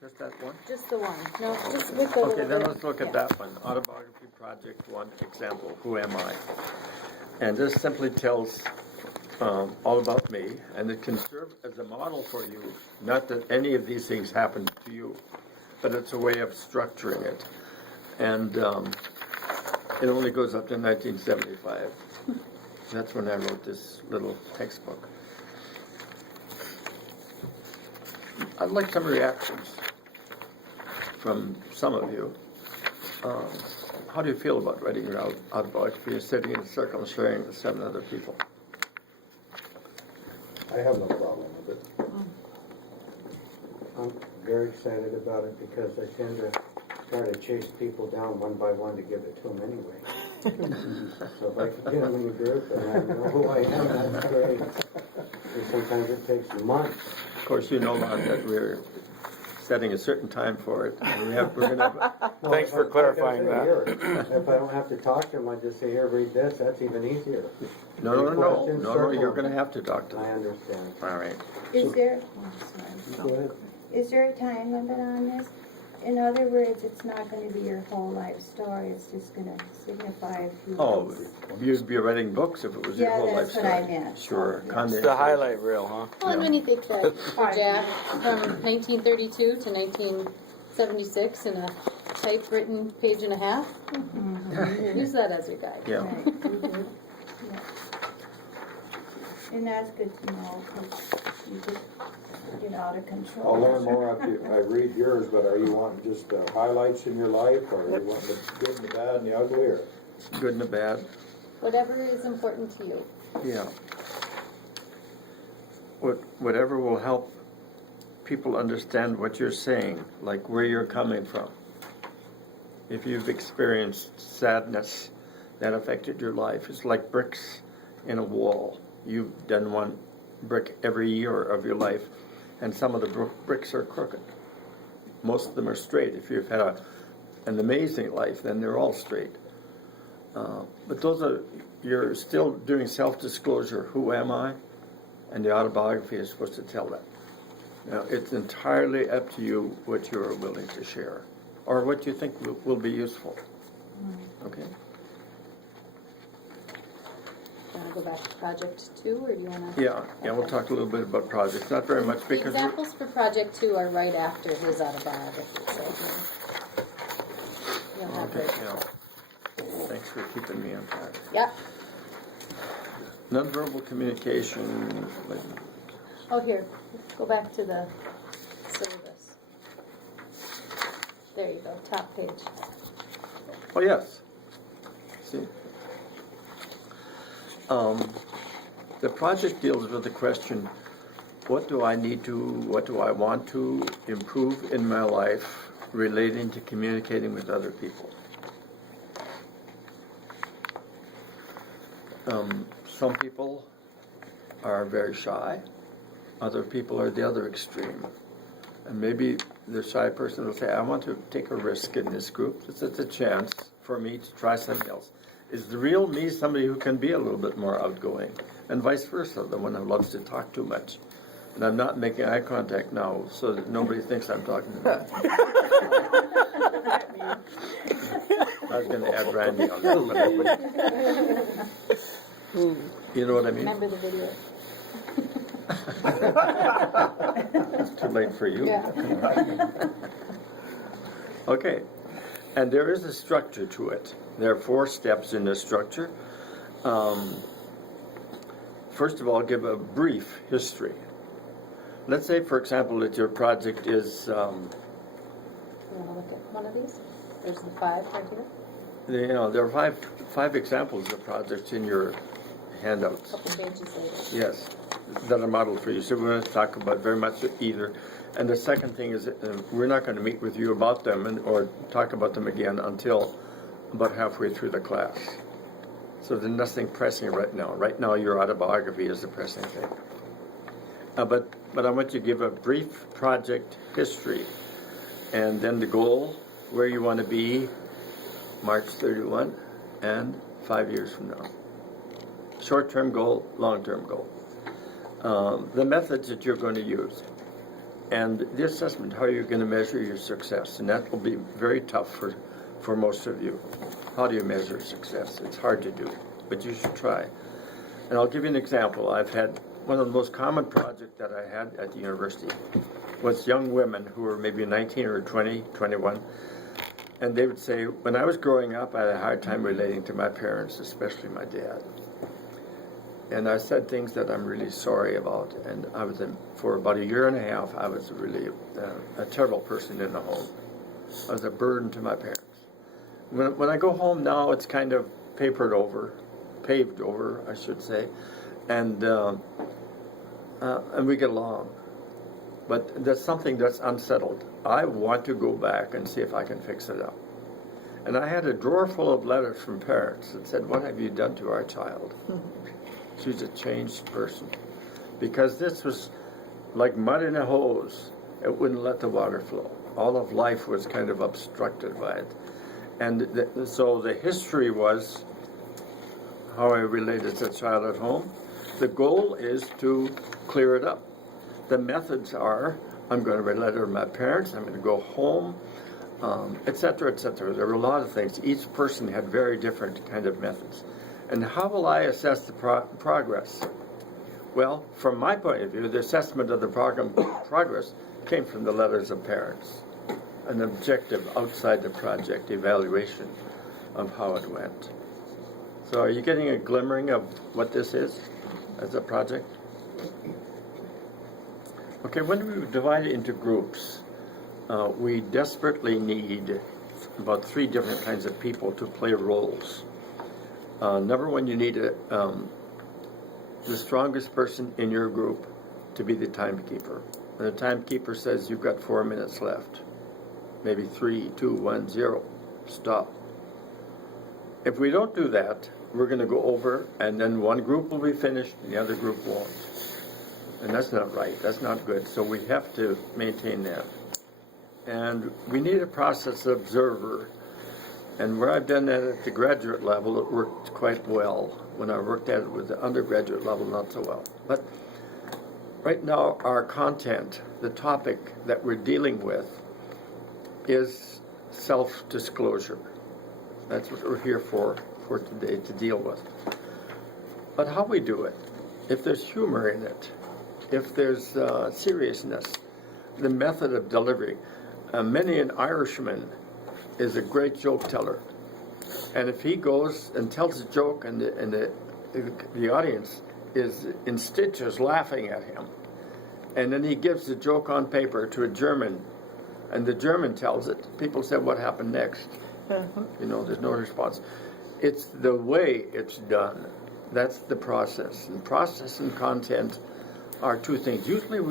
Just that one? Just the one. No, just with the Okay, little then bit. let's look at that one. Autobiography Project 1 example, Who Am I? And this simply tells all about me, and it can serve as a model for you. Not that any of these things happened to you, but it's a way of structuring it. And it only goes up to 1975. That's when I wrote this little textbook. I'd like some reactions from some of you. How do you feel about writing your autobiography and sitting in a circle and sharing it with 7 other people? I have no problem with it. I'm very excited about it because I tend to try to chase people down one by one to give it to them anyway. So if I can get them in a group and I know who I am, that's great. And sometimes it takes months. Of course, you know, Lon, that we're setting a certain time for it. And we're going to have Well, Thanks if for I- clarifying like I that. say, here, if I don't have to talk to them, I just say, here, read this, that's even easier. No, you're going to have to talk to I them. understand. All right. Is there, oh, sorry. Go ahead. Is there a time limit on this? In other words, it's not gonna be your whole life story, it's just gonna signify a few Oh, things. you'd be writing books if it was your Yeah, whole life that's what I story. meant. Sure. Oh, yeah. Condensation. The highlight reel, huh? Well, and when you think that for Jack, from 1932 to 1976 in a typewritten page and a half, use that as your guide. Yeah. Right, mhm, yeah. And that's good to know, 'cause you just get out of control. I'll learn more after I read yours, but are you wanting just the highlights in your life, or are you wanting the good and the bad and the ugly, or? Good and the bad. Whatever is important to you. Yeah. Whatever will help people understand what you're saying, like where you're coming from. If you've experienced sadness that affected your life, it's like bricks in a wall. You've done one brick every year of your life, and some of the bricks are crooked. Most of them are straight. If you've had an amazing life, then they're all straight. But you're still doing self-disclosure. Who am I? And the autobiography is supposed to tell that. Now, it's entirely up to you what you're willing to share, or what you think will be useful. Okay? Do you want to go back to project 2, or do you want to? Yeah, we'll talk a little bit about projects. Not very much The because examples for project 2 are right after his autobiography. So you'll have okay, it. yeah. Thanks for keeping me on track. Yep. Nonverbal communication. Oh, here. Go back to the syllabus. There you go. Top page. Oh, yes. See? The project deals with the question, what do I want to improve in my life relating to communicating with other people? Some people are very shy. Other people are the other extreme. And maybe the shy person will say, I want to take a risk in this group. It's a chance for me to try something else. Is the real me somebody who can be a little bit more outgoing? And vice versa, the one who loves to talk too much. And I'm not making eye contact now so that nobody thinks I'm talking to them. I was going to add Randy on that, but you know what I mean? Remember the video. It's too late for you. Yeah. Okay, and there is a structure to it. There are 4 steps in this structure. First of all, give a brief history. Let's say, for example, that your project is, You want to look at one of these? There's the 5 right here. there are five examples of projects in your handouts. A couple pages later. Yes, that are modeled for you. So we're going to talk about very much either. And the second thing is we're not going to meet with you about them or talk about them again until about halfway through the class. So there's nothing pressing right now. Right now your autobiography is the pressing thing. But I want you to give a brief project history and then the goal, where you want to be March 31 and 5 years from now. Short-term goal, long-term goal. The methods that you're going to use. And the assessment, how you're going to measure your success, and that will be very tough for most of you. How do you measure success? It's hard to do, but you should try. And I'll give you an example. I've had one of the most common projects that I had at the university was young women who were maybe 19 or 20, 21, and they would say, when I was growing up, I had a hard time relating to my parents, especially my dad. And I said things that I'm really sorry about. And I was, for about a year and a half, I was really a terrible person in the home. I was a burden to my parents. When I go home now, it's kind of paved over, I should say, and we get along. But there's something that's unsettled. I want to go back and see if I can fix it up. And I had a drawer full of letters from parents that said, "What have you done to our child? She's a changed person." Because this was like mud in a hose. It wouldn't let the water flow. All of life was kind of obstructed by it. And so the history was how I related to the child at home. The goal is to clear it up. The methods are, I'm going to relate to my parents, I'm going to go home, etc., etc. There were a lot of things. Each person had very different kind of methods. And how will I assess the progress? Well, from my point of view, the assessment of the progress came from the letters of parents, an objective outside the project evaluation of how it went. So are you getting a glimmering of what this is as a project? Okay, when we divide it into groups, we desperately need about 3 different kinds of people to play roles. Number one, you need the strongest person in your group to be the timekeeper. And the timekeeper says you've got 4 minutes left. Maybe 3, 2, 1, 0. Stop. If we don't do that, we're going to go over, and then one group will be finished and the other group won't. And that's not right. That's not good. So we have to maintain that. And we need a process observer. And where I've done that at the graduate level, it worked quite well. When I worked at it with the undergraduate level, not so well. But right now, our content, the topic that we're dealing with, is self-disclosure. That's what we're here for today, to deal with. But how we do it, if there's humor in it, if there's seriousness, the method of delivery. Many an Irishman is a great joke teller. And if he goes and tells a joke and the audience is in stitches laughing at him, and then he gives the joke on paper to a German, and the German tells it, people say, "What happened next?" You know, there's no response. It's the way it's done. That's the process. And process and content are 2 things. Usually we